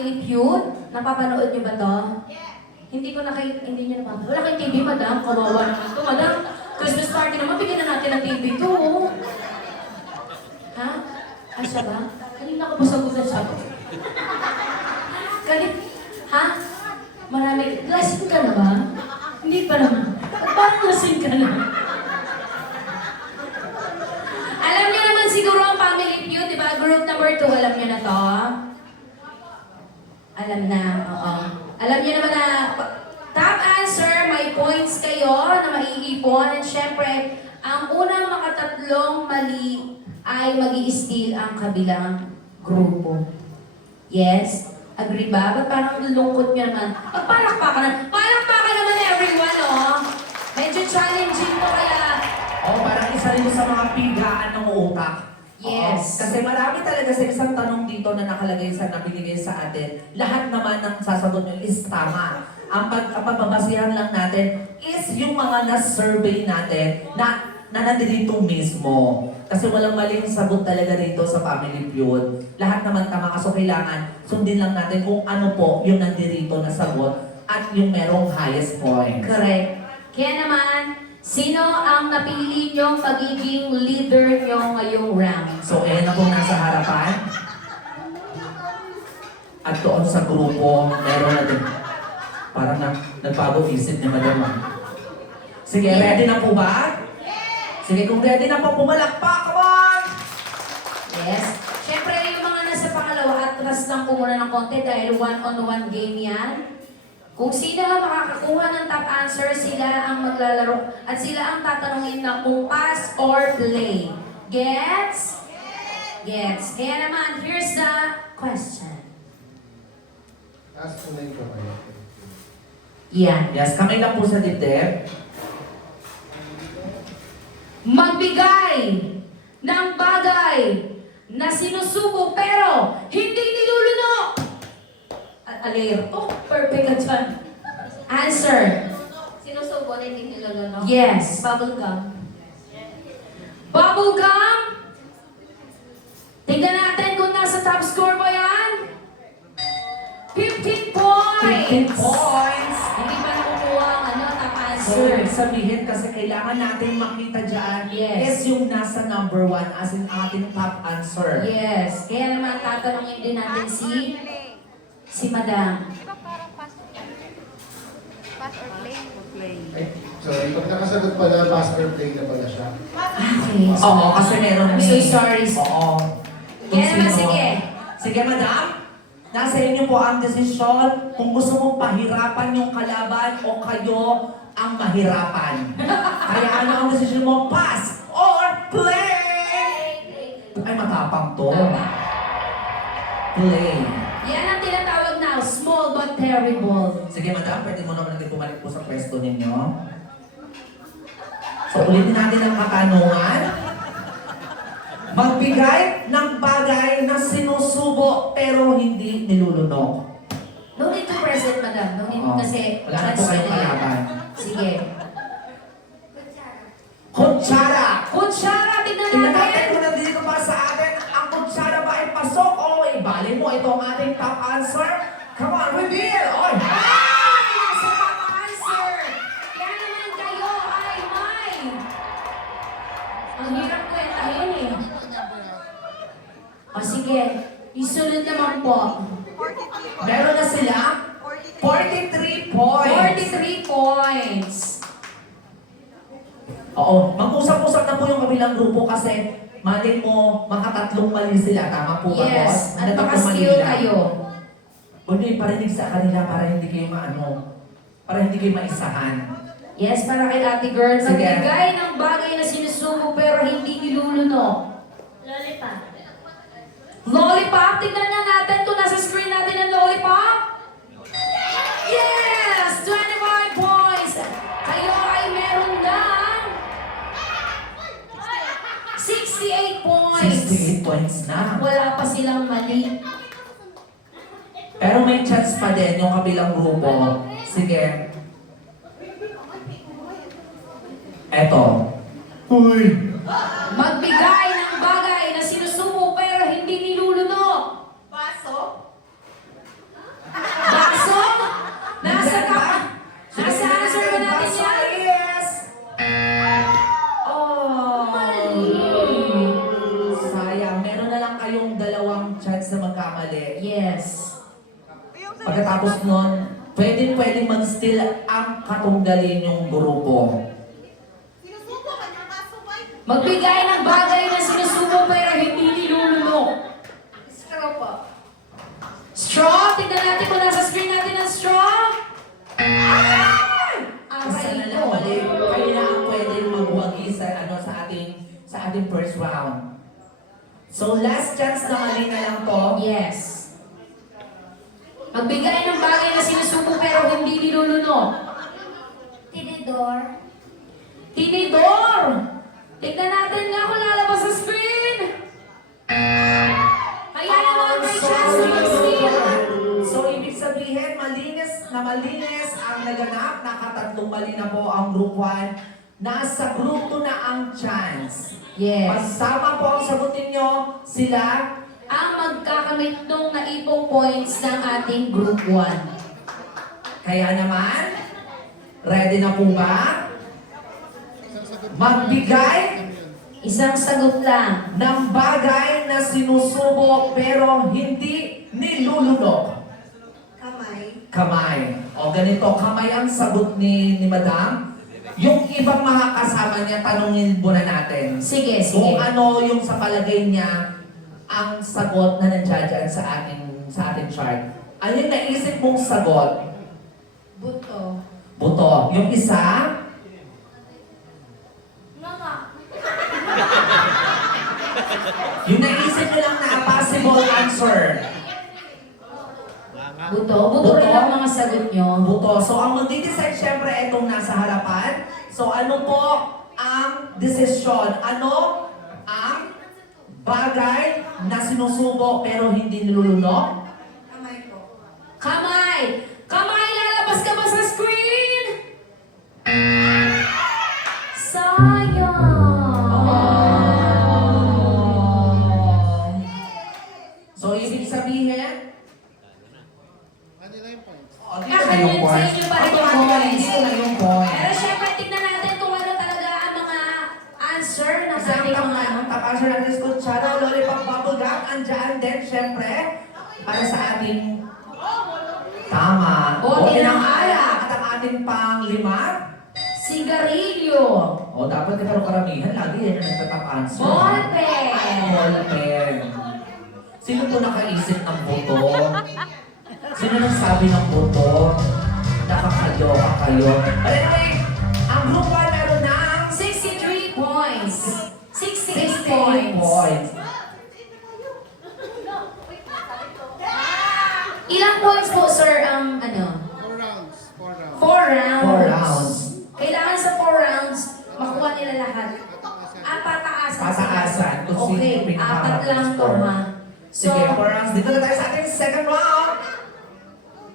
Family Feud. Napapanood niyo ba to? Hindi ko hindi niyo napapanood. Wala kayong TV, madam. Kawawa naman to. Madam, Christmas party naman, bigyan na natin ng TV to. Ha? Asya ba? Kanina ko pa sagutan siya. Ha? Marami. Lasing ka na ba? Hindi pa naman. Parang lasing ka na. Alam niyo naman siguro ang Family Feud, di ba? Group number 2, alam niyo na to? Alam na, oo. Alam niyo naman na top answer, may points kayo na maiipon. At syempre, ang unang makatatlong mali ay mag-i-steal ang kabilang grupo. Yes? Agree ba? Ba't parang lungkot niyo naman? Palakpakan na. Palakpakan naman everyone, oh! Medyo challenging to kaya... Parang isa rin sa mga pigaan ng utak. Yes. Kasi marami talaga sa isang tanong dito na nakalagay sa nabinigay sa atin. Lahat naman ng sasagot nyo is tama. Ang pagbabasihan lang natin is yung mga na-survey natin na nandito mismo. Kasi walang maling sagot talaga dito sa Family Feud. Lahat naman tama. Kaso kailangan sundin lang natin kung ano po yung nandito na sagot at yung merong highest point. Correct. Kaya naman, sino ang napili niyong magiging leader niyo ngayong round? So, ayan na po nasa harapan. At doon sa grupo, meron na din. Parang nagbago isip ni Madam. Sige, ready na po ba? Sige, kung ready na po, pumalakpak! Come on! Yes. Siyempre, yung mga nasa pangalawa, atras lang po muna ng konti dahil one-on-one game yan. Kung sino ang makakakuha ng top answer, sila ang maglalaro at sila ang tatanungin na kung pass or play. Gets? Gets. Kaya naman, here's the question. Ask mo na yung kamay. Yan. Yes, kamay lang po sa dibdib. Magbigay ng bagay na sinusubo pero hindi nilulunok. Alerto. Perfect ka dyan. Answer. Sinusubo na hindi nilolunok. Yes. Bubble gum. Bubble gum. Tingnan natin kung nasa top score ba yan. 15 points. 15 points! Hindi pa nakukuha ang top So, answer. ibig sabihin kasi kailangan natin makita dyan Yes. is yung nasa number 1 as in ating top answer. Yes. Kaya naman tatanungin din natin si Madam. Pass or play? Ay, sorry, pag nakasagot pala, pass or play na pala siya. Okay. Oo, kasi meron I'm so sorry. Oo. Kaya naman, Kung sino- sige. Sige, Madam. Nasa inyo po ang desisyon kung gusto mong pahirapan yung kalaban o kayo ang mahirapan. Kaya ano ang desisyon mo? Pass or play? Ay, matapang to. Play. Yan ang tinatawag na small but terrible. Sige, Madam, pwede mo naman natin bumalik po sa pwesto ninyo. So, ulitin natin ang katanungan. Magbigay ng bagay na sinusubo pero hindi nilulunok. No need to present, Madam. No need Oo. kasi... Wala na po kayong kalaban. Sige. Kutsara! Kutsara, tignan Tingnan natin natin. kung nandito pa sa atin. Ang kutsara ba ay pasok o ibali mo? Ito ang ating top answer. Come on, reveal! Oy! Nasa top answer. Kaya naman kayo ay may... Ang hirap kwentahin eh. O sige, isunod naman po. Meron na sila 43 points. 43 points. Oo, mag-usap-usap na po yung kabilang grupo kasi malay mo, makatatlong mali sila. Tama po ba, boss? Yes, at Tatlong mali makaskill lang. kayo. Huwag niyo iparinig sa kanila para hindi kayo para hindi kayo maisahan. Yes, para kay Ate Girl. Sige. Magbigay ng bagay na sinusubo pero hindi nilulunok. Lollipop. Lollipop! Tignan nga natin kung nasa screen natin ang lollipop. Yes! 25 points! Kayo ay meron ng 68 points. 68 points na. Wala pa silang mali. Pero may chance pa din yung kabilang grupo. Sige. Eto. Uy! Magbigay ng bagay na sinusubo pero hindi nilulunok. Paso. lang kayong dalawang chance na magkamali. Yes. Pagkatapos nun, pwedeng mag-steal ang katunggalin yung grupo. Magbigay ng bagay na sinusubo pero hindi nilulunok. Straw po. Straw, tignan natin kung nasa screen natin ang straw. Isa na Aray lang ko. mali. Kayo na ang pwedeng magwagi sa ating first round. So last chance na mali na lang to. Yes. Magbigay ng bagay na sinusubo pero hindi nilulunok. Tinidor. Tinidor! Tignan natin nga kung lalabas sa screen. Kaya naman may chance to mag-steal. So ibig sabihin, malinis ang naganap. Nakatatlong mali na po ang group 1. Nasa group 2 na ang chance. Yes. Pag po ang sagot ninyo, sila Ang magkakamit nung naipong points ng ating group 1. kaya naman, ready na po ba? Magbigay Isang sagot lang. ng bagay na sinusubo pero hindi nilulunok. Kamay. O ganito, kamay ang sagot ni Madam. Yung ibang mga kasama niya, tanungin muna natin. Sige, Kung sige. ano yung sa palagay niya ang sagot na nandiyan sa ating chart. Ano yung naisip mong sagot? Buto. Buto. Yung isa, Nga. yung naisip nyo lang na possible answer. Buto. Buto rin ang mga sagot nyo. Buto. So ang magdi-decide syempre itong nasa harapan. So ano po ang desisyon? Ano ang bagay na sinusubo pero hindi nilulunok? Kamay! Kamay, lalabas ka ba sa screen? Sayang! So ibig sabihin, Kanila yung points. dito na yung Sa points. inyo pa rin yung Automatically, points. dito na yung points. Pero syempre, tignan natin kung ano talaga ang mga answer na sa Isang ating mga... tapasyon natin sa kutsara, lollipop bubblegum, andyan din, syempre, para sa ating tama. Bote ng alak. alak. At ang ating pang-lima, Sigarilyo. o dapat ito karamihan, lagi yan yung nagtatap answer. Ballpen. Ballpen. Sino po nakaisip ng boto? Sino nagsabi ng boto? Nakakaloka kayo. But anyway, ang group 1 meron ng 63 points. 68 68 points. points. Ilang points po, sir, ang ano? 4 rounds. 4 rounds. 4 rounds. 4 rounds. Kailangan sa 4 rounds, makuha nila lahat. Pataasan. Pataasan. Kung sino Okay, yung pinakaharap apat lang ng to, score. ha? So, Sige, 4 rounds. Dito na tayo sa ating second round.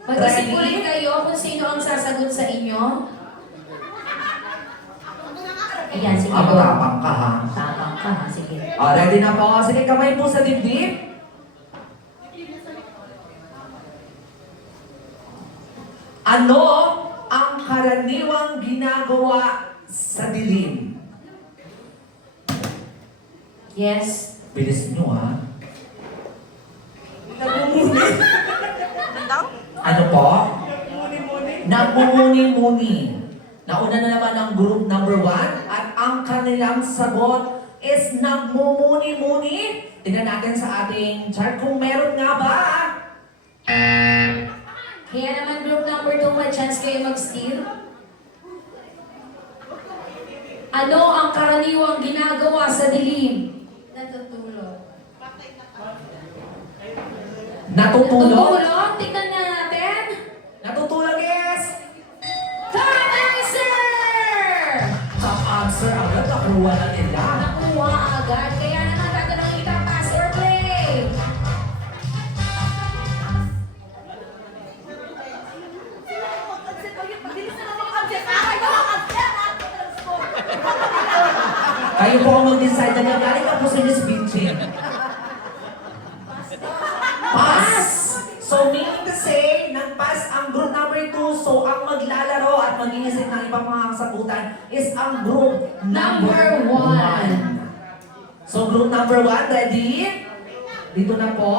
mag-isip Ready? ulit kayo kung sino ang sasagot sa inyo. Ayan, sige po. Matapang ka ha. Tapang ka, ha? Sige. Ready na po. Sige, kamay po sa dibdib. Ano ang karaniwang ginagawa sa dilim? Yes. Bilis nyo ha. Ano po? Nagmumuni-muni. Nauna na naman ang group number 1 at ang kanilang sagot is nagmumuni-muni. Tingnan natin sa ating chart kung meron nga ba. Kaya naman group number 2, may chance kayo mag-steal. Ano ang karaniwang ginagawa sa dilim? Natutulog. Natutulog? Tutulog? Tignan na natin. Natutulog is Top answer! top answer. Agad nakuha na nila. Nakuha agad. Kaya naman tatanungin kita, pass or play? Kayo po ang mag-decide na nagaling ka po sa Miss Bitching. Pass! So meaning to say, nag-pass ang group number 2. So ang maglalaro at mag-iisip ng ibang mga kasagutan is ang group number Number 1. So group number 1, ready? Dito na po.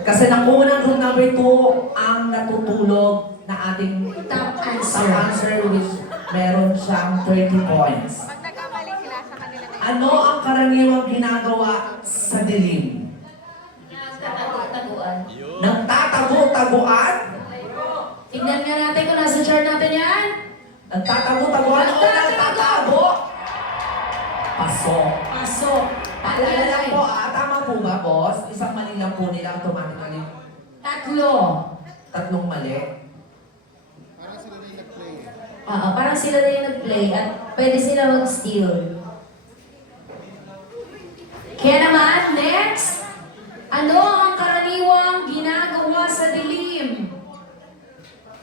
Kasi nakuha ng group number 2 ang natutulog na ating Top top answer. answer which meron siyang 30 points. Pag nagkamali sila sa kanila na Ano ang karaniwang ginagawa sa dilim? Taguan. Nagtatago-taguan? Tignan nga natin kung nasa chart natin yan. Nagtatago-taguan o nagtatago? Pasok. Pasok. Paalala lang Paalala po, tama po ba, boss? Isang mali lang po nila automatically. Tatlo. Tatlong mali. Parang sila na yung nag-play eh. Parang sila na yung nag-play at pwede sila mag-steal. Kaya naman, next. Ano ang karaniwang ginagawa sa dilim?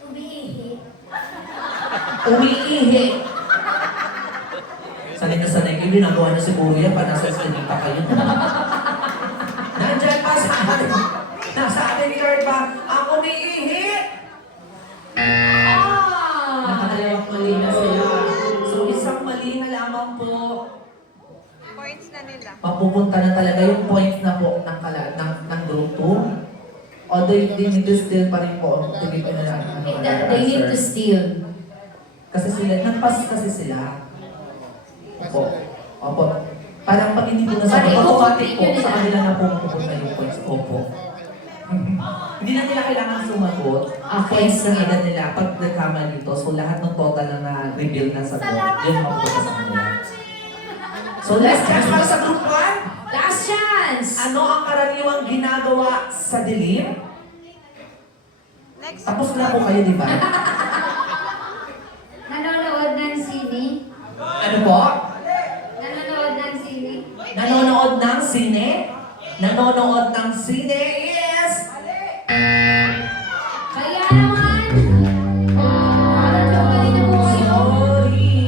Umiihi. Umiihi. Sanay na sanay kayo, ginagawa niyo siguro yan, pa nasa sanay pa kayo. Nandyan pa sa atin. Nasa ating card pa, ang umiihi. Nakadalawang mali na sila. So isang mali na lamang po, points na nila. mapupunta na talaga yung points na po ng group 2. Although they need to still pa rin po. Tigil ko na lang. They need to steal. Kasi sila, nagpas kasi sila. Pass Opo. sila eh. Opo. Parang pag hindi ko nasabi, Parang automatic po i-continue sa nila. kanila na po mapupunta yung points. Opo. Hindi na nila kailangan sumagot. Points na agad nila pag nagkamali dito. So lahat ng total na na-reveal na sa group, yun mapupunta sa kanila. So last chance para sa group 1. Last chance! Ano ang karaniwang ginagawa sa dilim? Next. Tapos na po kayo, di ba? Nanonood ng sine. Ano po? Nanonood ng sine. Nanonood ng sine? Nanonood ng sine is... Kaya naman, tatlong mali na po kayo. Sorry.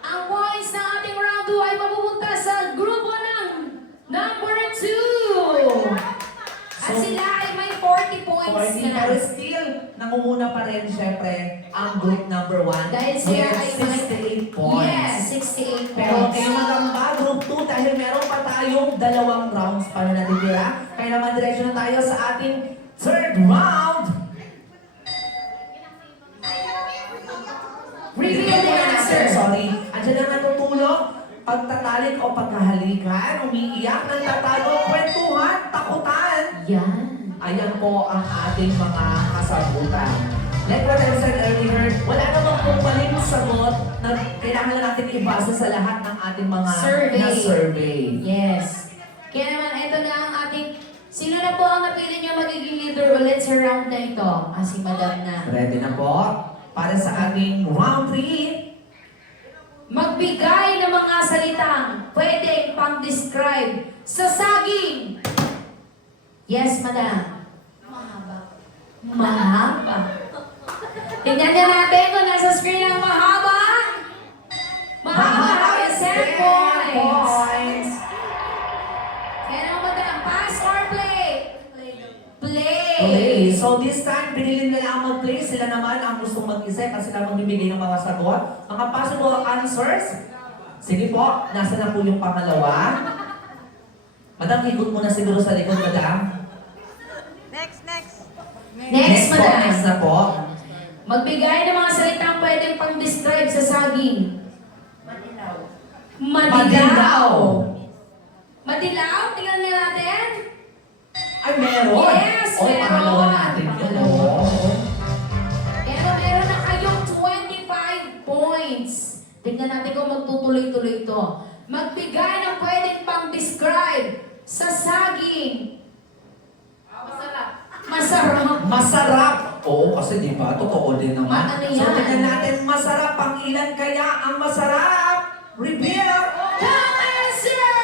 Ang points ng ating round 2 ay mapupunta sa grupo ng number 2. At sila ay may 40 points 40, na. pero still, nangunguna pa rin syempre ang group number 1 Dahil sila with ay 68 points. Yes, 68 Pero points. kayo magamba, group 2, dahil meron pa tayong 2 rounds pa na natitira. Kaya naman, diretso na tayo sa ating third round. Reveal the answer. Sorry. Andiyan na natutulog, pagtatalik o pagkahalikan, umiiyak, nagtatago, kwentuhan, takutan. Yan. Ayan po ang ating mga kasagutan. Like what I said earlier, wala namang pong maling sagot na kailangan na natin ibasa sa lahat ng ating mga Survey. na-survey. Yes. Kaya naman, ito na ang ating... Sino na po ang napili niyo magiging leader ulit sa round na ito? Si Madam na. Ready na po? Para sa ating round 3. Magbigay ng mga salitang pwedeng pang-describe sa saging. Yes, Madam. Mahaba. Mahaba. Tingnan niya natin kung nasa screen ang mahaba. Mahaba ay 10 points. Kaya naman, Madam, pass or play? Play. Okay, so this time, pinili nila ang mag-play. Sila naman ang gustong mag-isip at sila magbibigay ng mga sagot. Mga possible answers. Sige po, nasa na po yung pangalawa. Madam, ikot mo na siguro sa likod, Madam. Next. Next, po, Madam. next na po. Magbigay ng mga salitang pwedeng pang-describe sa saging. Madilaw. Madilaw. Madilaw? Tingnan nga natin. Ay, meron. Yes, Oy, meron. pangalawa natin yun. Pangalawa. Oo. Pero meron na kayong 25 points. Tingnan natin kung magtutuloy-tuloy ito. Magbigay ng pwedeng pang-describe sa saging. Masarap. Masarap. Oo, kasi di ba, totoo din naman. Ano So, yan? tingnan natin, masarap. Pang ilan kaya ang masarap? Reveal! Top answer!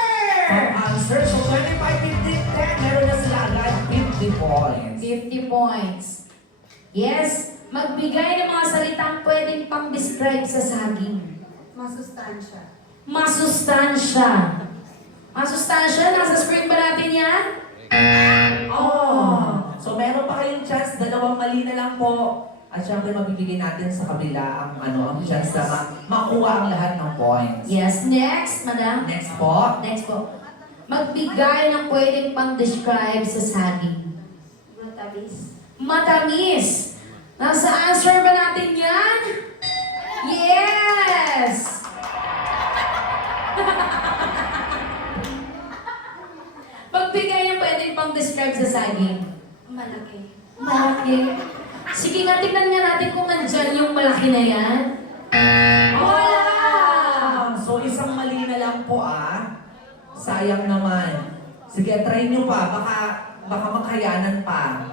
Top answer. So, 25, 50, 10. Meron na sila agad 50 points. 50 points. Yes, magbigay ng mga salitang pwedeng pang-describe sa saging. Masustansya. Masustansya. Masustansya, nasa screen ba natin yan? Oh. So, meron pa kayong chance. 2 mali na lang po. At syempre mabibigay natin sa kabila ang chance na makuha ang lahat ng points. Yes, next, madam. Next po. Next po. Magbigay ng pwedeng pang-describe sa saging. Matamis. Matamis. Nasa answer ba natin yan? Yes! Magbigay ng pwedeng pang-describe sa saging. Malaki. Malaki. Sige nga, tingnan nga natin kung nandyan yung malaki na yan. Wala! So isang mali na lang po Sayang naman. Sige, try nyo pa. Baka makayanan pa.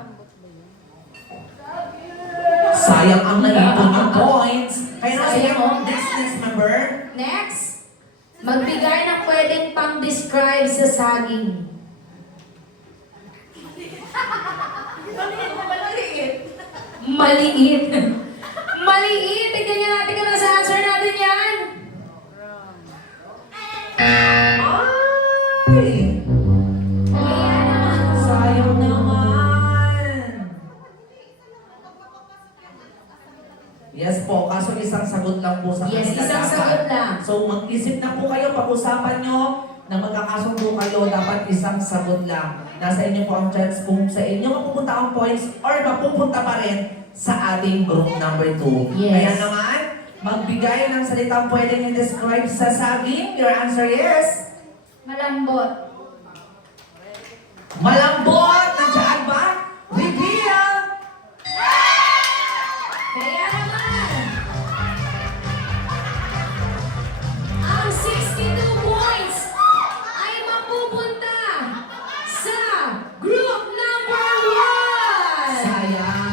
Sayang ang naipon ng points. Kaya na sige, Sayang. next member. Next, magbigay ng pwedeng pang-describe sa saging. Maliit. Maliit. Tignan nga natin kung nasa answer natin yan. Ay! Kaya naman. Sayang naman. Yes po, kaso isang sagot lang po sa Yes, kanila isang dapat. sagot lang. So mag-isip na po kayo, pag-usapan nyo na magkakasundo kayo, dapat isang sagot lang. Nasa inyo po ang chance kung sa inyo mapupunta ang points or mapupunta pa rin sa ating group number 2. Yes. Kaya naman, magbigay ng salitang pwedeng i-describe sa saging. Your answer is? Malambot. Malambot! Nandiyan ba? Reveal! Kaya naman. Ang 62 points ay mapupunta sa group number 1. Sayang.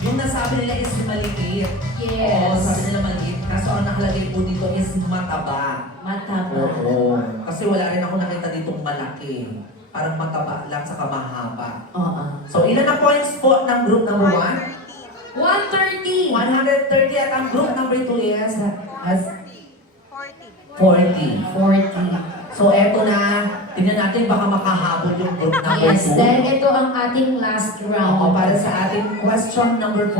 Yung nasabi nila is maliit. Yes. Oo, sabi nila maliit. Kaso ang nakalagay po dito is mataba. Mataba. Oo. Kasi wala rin ako nakita ditong malaki. Parang mataba lang sa kamahaba. Oo. So, ilan na points po ng group number 1? 130. 130 at ang group number 2 is has 40. 40. 40. So, eto na. Tingnan natin baka makahabol yung group number 2. Yes, dahil ito ang ating last Oo, round. para sa ating question number 4.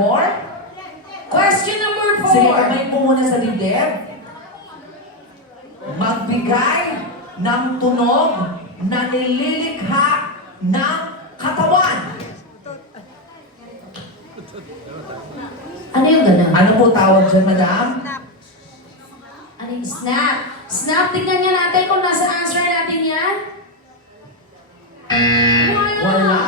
Question number 4. Sige, kamay po muna sa dibdib. Magbigay ng tunog na nililikha ng katawan. Ano yung gano'n? Ano po tawag dyan, madam? Snap. Ano yung snap? Snap, tignan nga natin kung nasa answer natin yan. Wala.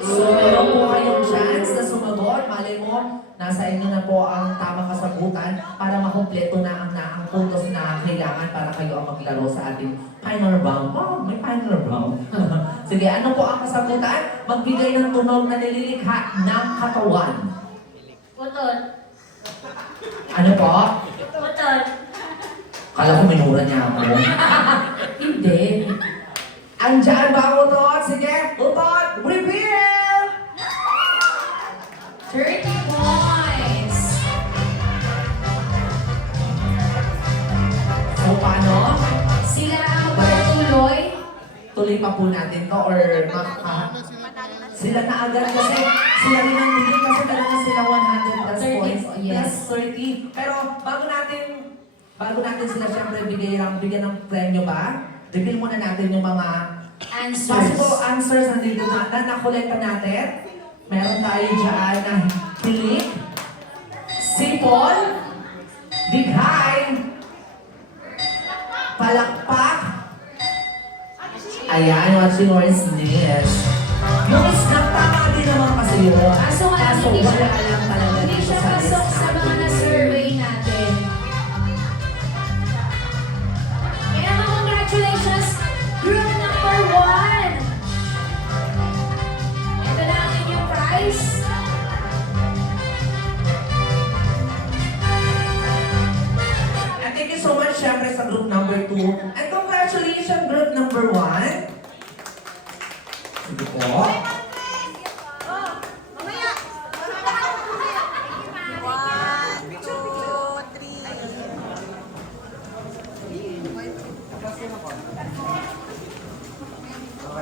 So, meron po kayong chance na sumagot. Malay mo, nasa inyo na po ang tamang kasagutan para makumpleto na ang puntos na kailangan para kayo ang maglaro sa ating final round. Oh, may final round. Sige, ano po ang kasagutan? Magbigay ng tunog na nililikha ng katawan. Putol. Ano po? Putol. Kala ko minura niya ako. Hindi. Andiyan ba ang utot? Sige, utot! Reveal! 30 points. So, paano? Sila ang magpapatuloy. Tuloy pa po natin to or sila na agad kasi sila rin ang bigay kasi talaga sila 100 plus 30, points yes. plus 30. Pero bago natin sila syempre bigyan ng premyo ba? Reveal muna natin yung mga Answers. possible answers na nakolekta natin. Meron tayo dyan na hilik, sipol, dighay, palakpak, ayan, what's yours this? Yung snap, tama din naman kasi yun. Kaso nga, hindi wala siya- lang talaga Hindi dito siya sa pasok list sa mga natin. na-survey natin. Kaya mga congratulations, group number 1. Ito na ang inyong prize. And thank you so much syempre sa group number 2. And congratulations group number 1.